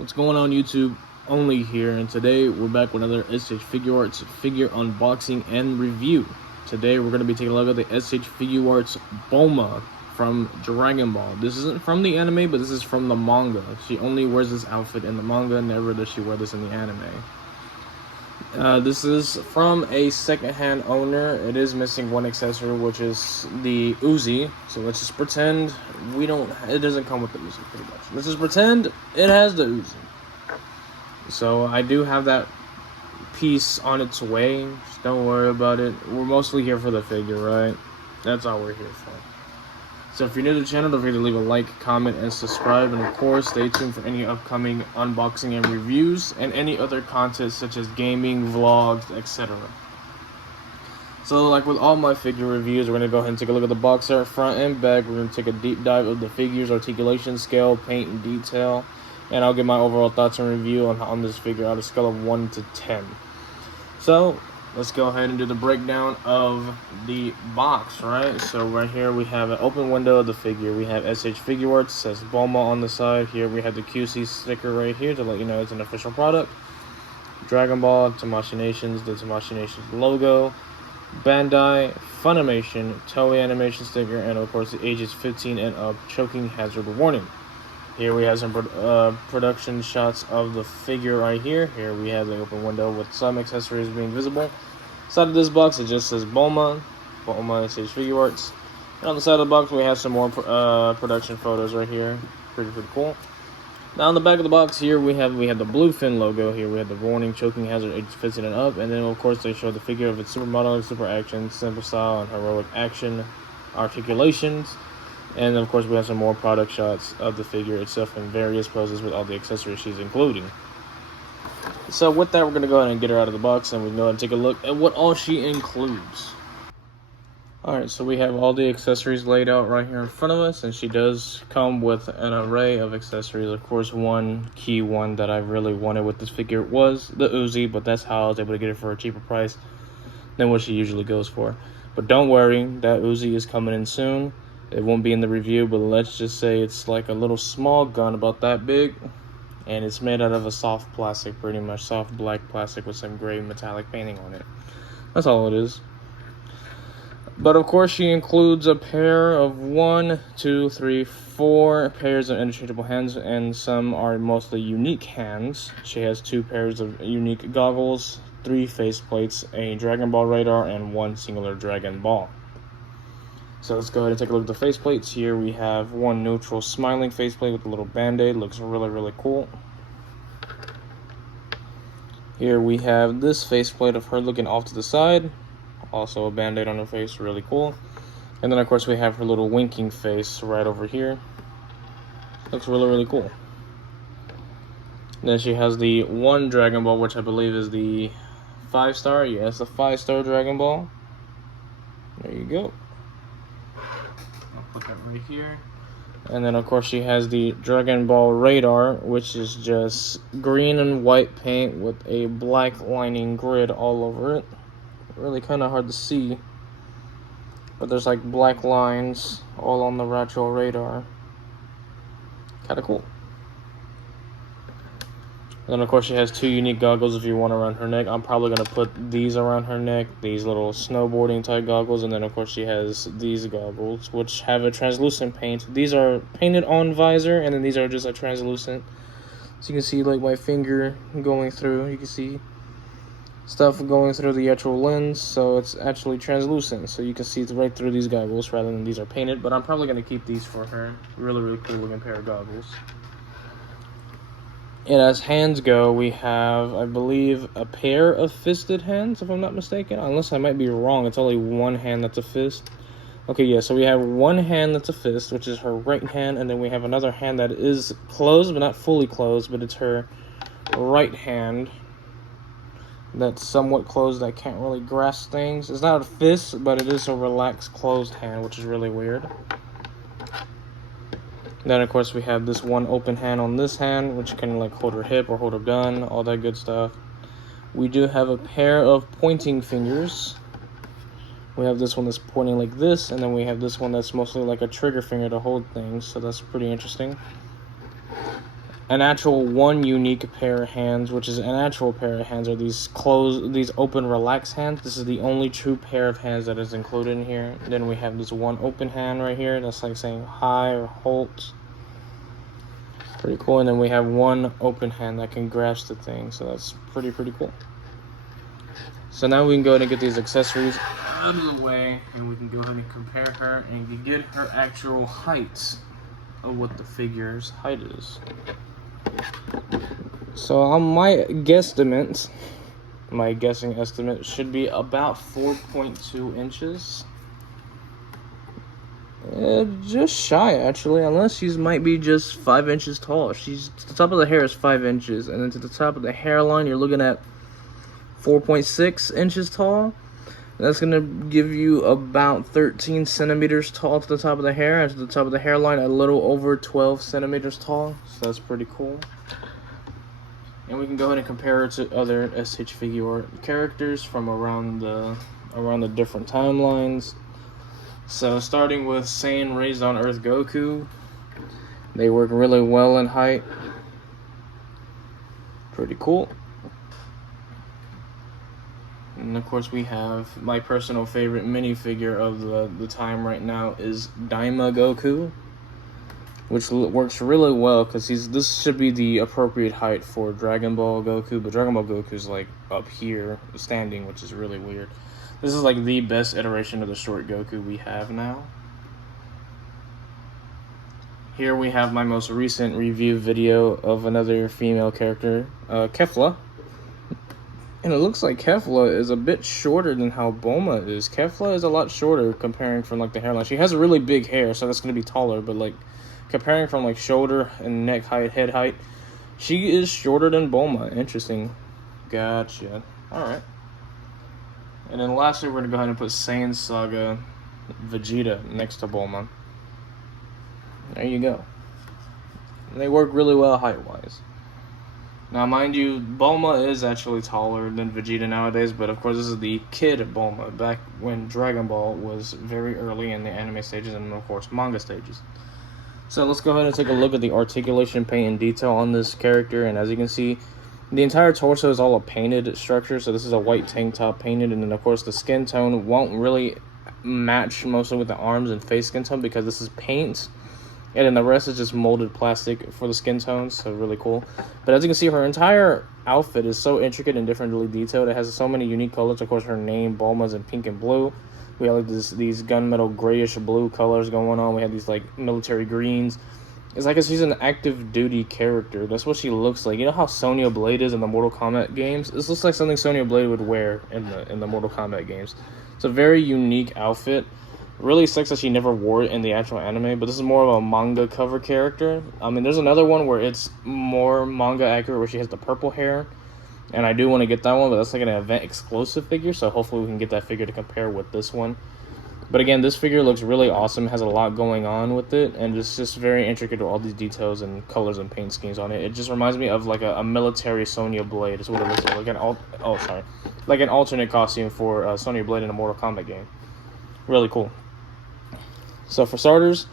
What's going on, YouTube? Only here, and today we're back with another SH Figuarts figure unboxing and review. Today we're going to be taking a look at the SH Figuarts Bulma from Dragon Ball. This isn't from the anime, but this is from the manga. She only wears this outfit in the manga, never does she wear this in the anime. This is from a second-hand owner. It is missing one accessory, which is the Uzi. So let's just pretend it doesn't come with the Uzi, pretty much. Let's just pretend it has the Uzi. So I do have that piece on its way. Just don't worry about it. We're mostly here for the figure, right? That's all we're here for. So if you're new to the channel, don't forget to leave a like, comment, and subscribe. And of course, stay tuned for any upcoming unboxing and reviews and any other content such as gaming, vlogs, etc. So like with all my figure reviews, we're going to go ahead and take a look at the box art front and back. We're going to take a deep dive of the figure's articulation, scale, paint, and detail. And I'll give my overall thoughts and review on this figure out of a scale of 1 to 10. So let's go ahead and do the breakdown of the box, right? So right here we have an open window of the figure. We have SH Figuarts, says Bulma on the side. Here we have the QC sticker right here to let you know it's an official product. Dragon Ball, Tamashii Nations, the Tamashii Nations logo. Bandai, Funimation, Toei animation sticker, and of course the ages 15 and up choking hazard warning. Here we have some production shots of the figure right here. Here we have the open window with some accessories being visible. Side of this box, it just says Bulma SH Figuarts. And on the side of the box, we have some more production photos right here. Pretty cool. Now on the back of the box here, we have the Bluefin logo. Here we have the warning, choking hazard, ages 15 and up. And then of course they show the figure of its supermodel, super action, simple style, and heroic action articulations. And of course we have some more product shots of the figure itself in various poses with all the accessories she's including. So with that, we're going to go ahead and get her out of the box, and we can go ahead and take a look at what all she includes. Alright, so we have all the accessories laid out right here in front of us, and she does come with an array of accessories. Of course, one key one that I really wanted with this figure was the Uzi, but that's how I was able to get it for a cheaper price than what she usually goes for. But don't worry, that Uzi is coming in soon. It won't be in the review, but let's just say it's like a little small gun about that big, and it's made out of a soft plastic, pretty much soft black plastic with some gray metallic painting on it. That's all it is. But of course she includes a pair of 4 pairs of interchangeable hands, and some are mostly unique hands. She has 2 pairs of unique goggles, 3 faceplates, a Dragon Ball radar, and 1 singular Dragon Ball. So let's go ahead and take a look at the faceplates. Here we have one neutral smiling faceplate with a little band-aid. Looks really cool. Here we have this faceplate of her looking off to the side. Also a band-aid on her face, really cool. And then of course we have her little winking face right over here. Looks really cool. Then she has the one Dragon Ball, which I believe is the 5-star. Yes, the 5-star Dragon Ball. There you go. I'll put that right here. And then of course she has the Dragon Ball radar, which is just green and white paint with a black lining grid all over it. Really kind of hard to see, but there's like black lines all on the retro radar. Kind of cool. And then of course she has 2 unique goggles if you want around her neck. I'm probably going to put these around her neck, these little snowboarding type goggles. And then of course she has these goggles, which have a translucent paint. These are painted on visor, and then these are just a translucent. So you can see like my finger going through. You can see stuff going through the actual lens, so it's actually translucent, so you can see it right through these goggles rather than these are painted. But I'm probably going to keep these for her. Really cool looking pair of goggles. And as hands go, we have, I believe, a pair of fisted hands, if I'm not mistaken. Unless I might be wrong, it's only one hand that's a fist. Okay, yeah, so we have one hand that's a fist, which is her right hand, and then we have another hand that is closed, but not fully closed, but it's her right hand that's somewhat closed, that can't really grasp things. It's not a fist, but it is a relaxed closed hand, which is really weird. Then of course we have this one open hand on this hand, which can like hold her hip or hold her gun, all that good stuff. We do have a pair of pointing fingers. We have this one that's pointing like this, and then we have this one that's mostly like a trigger finger to hold things, so that's pretty interesting. an actual one unique pair of hands, which is an actual pair of hands, are these open relaxed hands. This is the only true pair of hands that is included in here. Then we have this one open hand right here that's like saying hi or halt. Pretty cool. And then we have one open hand that can grasp the thing, so that's pretty cool. So now we can go ahead and get these accessories out of the way, and we can go ahead and compare her and get her actual height of what the figure's height is. So on my guessing estimate should be about 4.2 inches. Just shy, actually, unless she might be just 5 inches tall. The top of the hair is 5 inches, and then to the top of the hairline, you're looking at 4.6 inches tall. That's gonna give you about 13 centimeters tall to the top of the hair, and to the top of the hairline, a little over 12 centimeters tall. So that's pretty cool. And we can go ahead and compare it to other SH Figuart characters from around the different timelines. So starting with Saiyan Raised on Earth Goku, they work really well in height. Pretty cool. And of course we have my personal favorite minifigure of the time right now is Daima Goku, which works really well because this should be the appropriate height for Dragon Ball Goku, but Dragon Ball Goku's like up here standing, which is really weird. This is like the best iteration of the short Goku we have now. Here we have my most recent review video of another female character, Kefla. And it looks like Kefla is a bit shorter than how Bulma is. Kefla is a lot shorter comparing from like the hairline. She has really big hair, so that's going to be taller, but like comparing from like shoulder and neck height, head height, she is shorter than Bulma. Interesting. Gotcha. Alright. And then lastly, we're going to go ahead and put Saiyan Saga Vegeta next to Bulma. There you go. They work really well height-wise. Now, mind you, Bulma is actually taller than Vegeta nowadays, but of course this is the kid Bulma, back when Dragon Ball was very early in the anime stages and of course manga stages. So let's go ahead and take a look at the articulation, paint, and detail on this character, and as you can see, the entire torso is all a painted structure, so this is a white tank top painted, and then of course the skin tone won't really match mostly with the arms and face skin tone because this is paint. And then the rest is just molded plastic for the skin tones, so really cool. But as you can see, her entire outfit is so intricate and differently detailed. It has so many unique colors. Of course, her name, Bulma's in pink and blue. We have like these gunmetal grayish blue colors going on. We have these like military greens. It's like she's an active duty character. That's what she looks like. You know how Sonya Blade is in the Mortal Kombat games? This looks like something Sonya Blade would wear in the Mortal Kombat games. It's a very unique outfit. Really sucks that she never wore it in the actual anime, but this is more of a manga cover character. I mean, there's another one where it's more manga accurate where she has the purple hair, and I do want to get that one, but that's like an event exclusive figure, so hopefully we can get that figure to compare with this one. But again, this figure looks really awesome, has a lot going on with it, and it's just very intricate with all these details and colors and paint schemes on it. It just reminds me of like a military Sonya Blade is what it looks like, like an alternate costume for Sonya Blade in a Mortal Kombat game. Really cool. So for starters,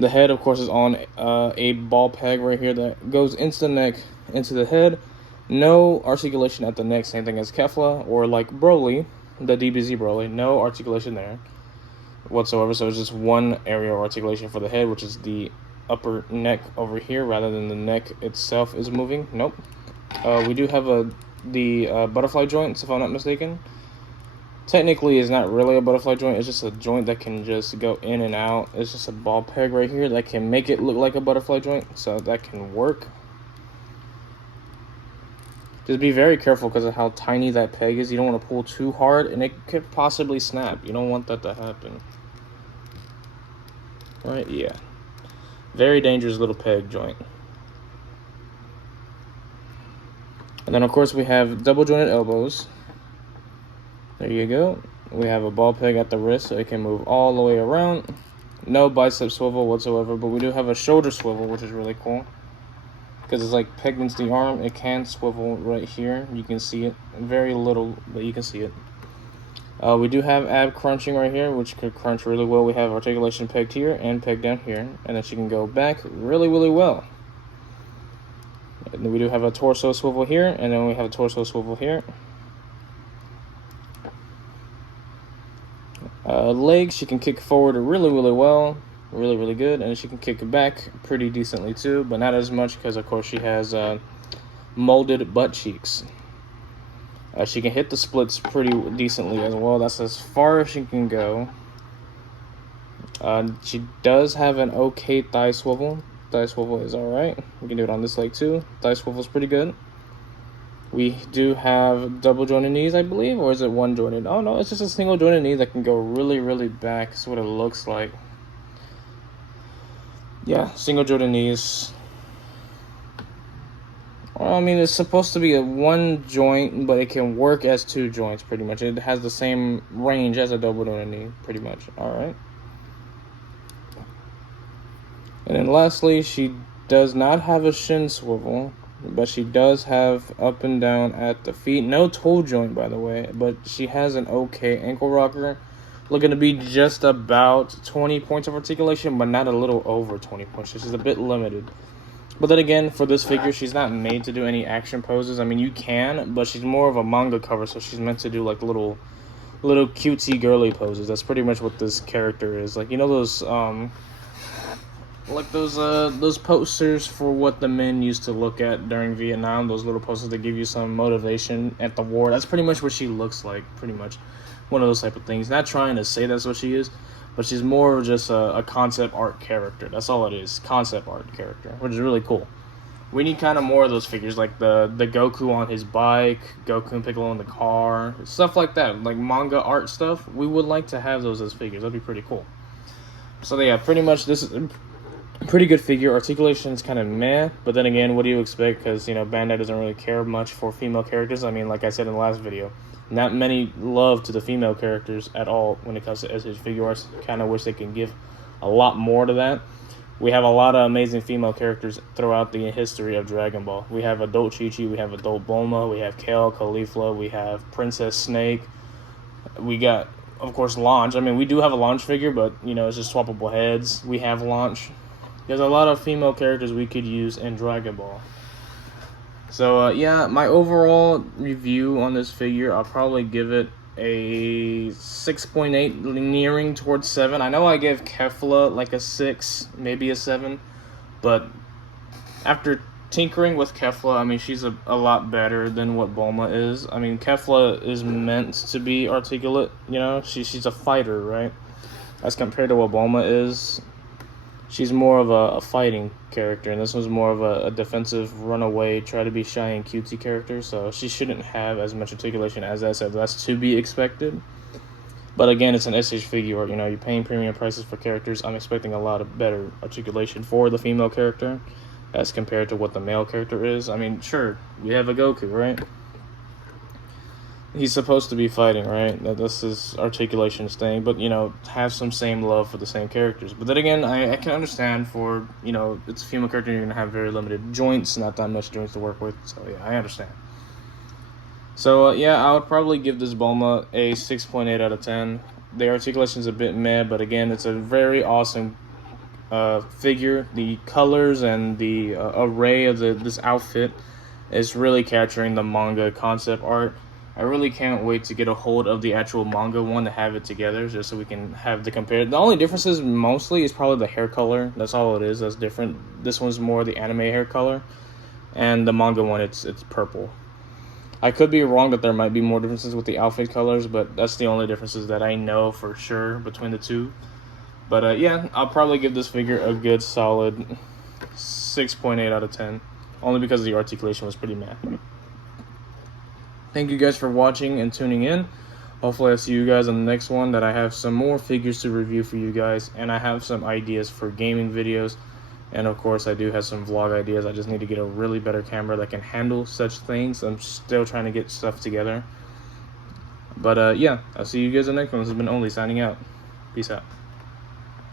the head, of course, is on a ball peg right here that goes into the neck, into the head. No articulation at the neck, same thing as Kefla, or like Broly, the DBZ Broly. No articulation there whatsoever, so it's just one area of articulation for the head, which is the upper neck over here, rather than the neck itself is moving. Nope. We do have the butterfly joints, if I'm not mistaken. Technically, it's not really a butterfly joint. It's just a joint that can just go in and out. It's just a ball peg right here that can make it look like a butterfly joint. So that can work. Just be very careful because of how tiny that peg is. You don't want to pull too hard and it could possibly snap. You don't want that to happen. Right? Yeah. Very dangerous little peg joint. And then, of course, we have double jointed elbows. There you go. We have a ball peg at the wrist so it can move all the way around. No bicep swivel whatsoever, but we do have a shoulder swivel, which is really cool. Because it's like pegged into the arm, it can swivel right here. You can see it. Very little, but you can see it. We do have ab crunching right here, which could crunch really well. We have articulation pegged here and pegged down here. And then she can go back really, really well. And then we do have a torso swivel here, and then we have a torso swivel here. Legs, she can kick forward really well, really good, and she can kick back pretty decently too, but not as much because of course she has molded butt cheeks. She can hit the splits pretty decently as well. That's as far as she can go. She does have an okay thigh swivel. Thigh swivel is alright. We can do it on this leg too. Thigh swivel is pretty good. We do have double jointed knees, I believe, or is it one jointed? Oh no, it's just a single jointed knee that can go really back. That's what it looks like. Yeah, single jointed knees. Well, I mean, it's supposed to be a one joint, but it can work as two joints pretty much. It has the same range as a double jointed knee, pretty much. Alright. And then lastly, she does not have a shin swivel, but she does have up and down at the feet. No toe joint, by the way, but she has an okay ankle rocker. Looking to be just about 20 points of articulation, but not a little over 20 points. She's a bit limited. But then again, for this figure, she's not made to do any action poses. I mean, you can, but she's more of a manga cover, so she's meant to do like little cutesy girly poses. That's pretty much what this character is. Like, you know those those posters for what the men used to look at during Vietnam, those little posters that give you some motivation at the war. That's pretty much what she looks like, pretty much one of those type of things. Not trying to say that's what she is, but she's more of just a concept art character. That's all it is, concept art character, which is really cool. We need kind of more of those figures, like the Goku on his bike, Goku and Piccolo in the car, stuff like that, like manga art stuff. We would like to have those as figures. That'd be pretty cool. So yeah, pretty much this is a pretty good figure. Articulation's kind of meh, but then again, what do you expect? Because, you know, Bandai doesn't really care much for female characters. I mean, like I said in the last video, not many love to the female characters at all when it comes to SH Figuarts. Kind of wish they could give a lot more to that. We have a lot of amazing female characters throughout the history of Dragon Ball. We have adult Chi-Chi, we have adult Bulma, we have Kale, Caulifla, we have Princess Snake. We got, of course, Launch. I mean, we do have a Launch figure, but, you know, it's just swappable heads. We have Launch. There's a lot of female characters we could use in Dragon Ball. So, yeah, my overall review on this figure, I'll probably give it a 6.8, nearing towards 7. I know I gave Kefla like a 6, maybe a 7, but after tinkering with Kefla, I mean, she's a lot better than what Bulma is. I mean, Kefla is meant to be articulate, you know? She's a fighter, right? As compared to what Bulma is. She's more of a fighting character, and this one's more of a defensive, runaway, try to be shy and cutesy character, so she shouldn't have as much articulation as I said. That's to be expected. But again, it's an SH figure, you know, you're paying premium prices for characters. I'm expecting a lot of better articulation for the female character as compared to what the male character is. I mean, sure, we have a Goku, right? He's supposed to be fighting, right? That's his articulations thing, but, you know, have some same love for the same characters. But then again, I can understand for, you know, it's a female character, you're going to have very limited joints, not that much joints to work with, so yeah, I understand. So, yeah, I would probably give this Bulma a 6.8 out of 10. The articulation's a bit meh, but again, it's a very awesome figure. The colors and the array of this outfit is really capturing the manga concept art. I really can't wait to get a hold of the actual manga one to have it together, just so we can have the compare. The only differences mostly is probably the hair color. That's all it is. That's different. This one's more the anime hair color, and the manga one, it's purple. I could be wrong that there might be more differences with the outfit colors, but that's the only differences that I know for sure between the two. But yeah, I'll probably give this figure a good solid 6.8 out of 10, only because the articulation was pretty meh. Thank you guys for watching and tuning in. Hopefully I'll see you guys on the next one, that I have some more figures to review for you guys, and I have some ideas for gaming videos, and of course I do have some vlog ideas. I just need to get a really better camera that can handle such things. I'm still trying to get stuff together. But yeah, I'll see you guys in the next one. This has been Only signing out. Peace out.